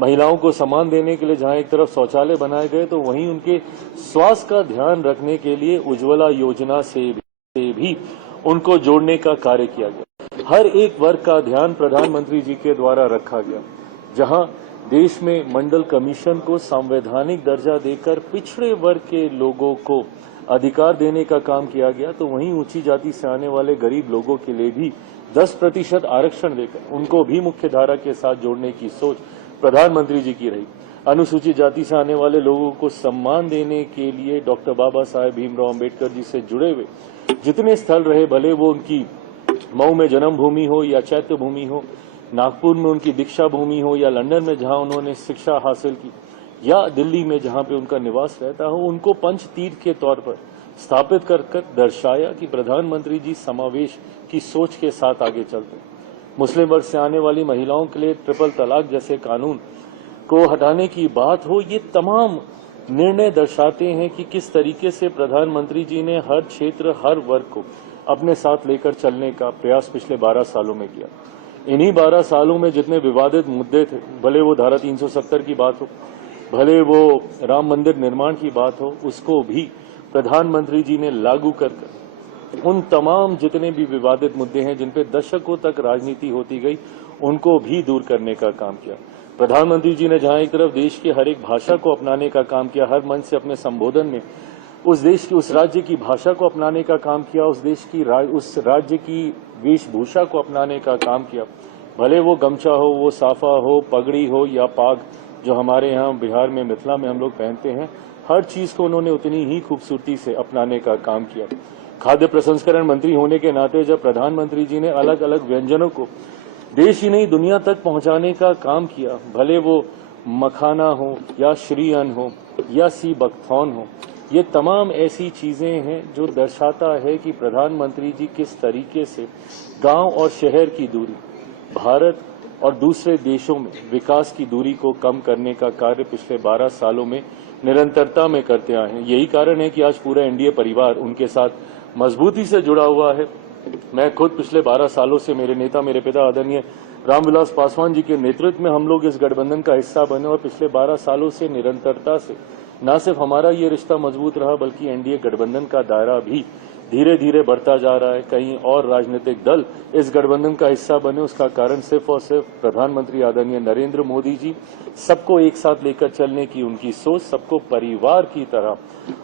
महिलाओं को सम्मान देने के लिए जहां एक तरफ शौचालय बनाए गए तो वहीं उनके स्वास्थ्य का ध्यान रखने के लिए उज्ज्वला योजना से भी उनको जोड़ने का कार्य किया गया। हर एक वर्ग का ध्यान प्रधानमंत्री जी के द्वारा रखा गया। जहां देश में मंडल कमीशन को संवैधानिक दर्जा देकर पिछड़े वर्ग के लोगों को अधिकार देने का काम किया गया, तो वहीं ऊंची जाति से आने वाले गरीब लोगों के लिए भी 10% आरक्षण देकर उनको भी मुख्य धारा के साथ जोड़ने की सोच प्रधानमंत्री जी की रही। अनुसूचित जाति से आने वाले लोगों को सम्मान देने के लिए डॉक्टर बाबा साहेब भीमराव अम्बेडकर जी से जुड़े हुए जितने स्थल रहे, भले वो उनकी मऊ में जन्मभूमि हो या चैत्य भूमि हो, नागपुर में उनकी दीक्षा भूमि हो या लंदन में जहां उन्होंने शिक्षा हासिल की या दिल्ली में जहां पे उनका निवास रहता हो, उनको पंच तीर्थ के तौर पर स्थापित कर दर्शाया कि प्रधानमंत्री जी समावेश की सोच के साथ आगे चलते हैं। मुस्लिम वर्ग से आने वाली महिलाओं के लिए ट्रिपल तलाक जैसे कानून को हटाने की बात हो, ये तमाम निर्णय दर्शाते हैं कि किस तरीके से प्रधानमंत्री जी ने हर क्षेत्र, हर वर्ग को अपने साथ लेकर चलने का प्रयास पिछले 12 सालों में किया। इन्हीं 12 सालों में जितने विवादित मुद्दे थे, भले वो धारा 370 की बात हो, भले वो राम मंदिर निर्माण की बात हो, उसको भी प्रधानमंत्री जी ने लागू कर उन तमाम जितने भी विवादित मुद्दे हैं जिन पे दशकों तक राजनीति होती गई, उनको भी दूर करने का काम किया। प्रधानमंत्री जी ने जहां एक तरफ देश की हर एक भाषा को अपनाने का काम किया, हर मंच से अपने संबोधन में उस देश की, उस राज्य की भाषा को अपनाने का काम किया, उस राज्य की वेशभूषा को अपनाने का काम किया, भले वो गमछा हो, वो साफा हो, पगड़ी हो या पाग जो हमारे यहाँ बिहार में, मिथिला में हम लोग पहनते हैं, हर चीज को उन्होंने उतनी ही खूबसूरती से अपनाने का काम किया। खाद्य प्रसंस्करण मंत्री होने के नाते जब प्रधानमंत्री जी ने अलग अलग व्यंजनों को देश ही नहीं दुनिया तक पहुंचाने का काम किया, भले वो मखाना हो या श्री अन्न हो या सी बकथौन हो, ये तमाम ऐसी चीजें हैं जो दर्शाता है कि प्रधानमंत्री जी किस तरीके से गांव और शहर की दूरी, भारत और दूसरे देशों में विकास की दूरी को कम करने का कार्य पिछले 12 सालों में निरंतरता में करते आए हैं। यही कारण है कि आज पूरा एनडीए परिवार उनके साथ मजबूती से जुड़ा हुआ है। मैं खुद पिछले 12 सालों से मेरे नेता, मेरे पिता आदरणीय रामविलास पासवान जी के नेतृत्व में हम लोग इस गठबंधन का हिस्सा बने और पिछले 12 सालों से निरंतरता से न सिर्फ हमारा ये रिश्ता मजबूत रहा, बल्कि एनडीए गठबंधन का दायरा भी धीरे धीरे बढ़ता जा रहा है। कहीं और राजनीतिक दल इस गठबंधन का हिस्सा बने, उसका कारण सिर्फ और सिर्फ प्रधानमंत्री आदरणीय नरेंद्र मोदी जी, सबको एक साथ लेकर चलने की उनकी सोच, सबको परिवार की तरह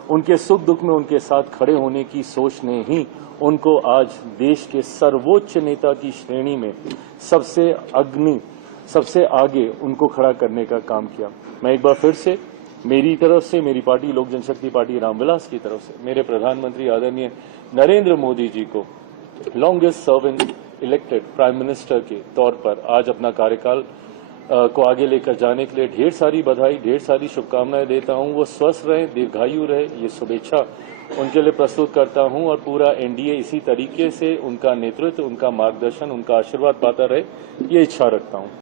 उनके सुख दुख में उनके साथ खड़े होने की सोच ने ही उनको आज देश के सर्वोच्च नेता की श्रेणी में सबसे आगे उनको खड़ा करने का काम किया। मैं एक बार फिर से मेरी तरफ से, मेरी पार्टी लोक जनशक्ति पार्टी रामविलास की तरफ से मेरे प्रधानमंत्री आदरणीय नरेंद्र मोदी जी को longest serving elected prime minister के तौर पर आज अपना कार्यकाल को आगे लेकर जाने के लिए ढेर सारी बधाई, ढेर सारी शुभकामनाएं देता हूं। वो स्वस्थ रहे, दीर्घायु रहे, ये शुभेच्छा उनके लिए प्रस्तुत करता हूं और पूरा एनडीए इसी तरीके से उनका नेतृत्व, उनका मार्गदर्शन, उनका आशीर्वाद पाता रहे, ये इच्छा रखता हूं।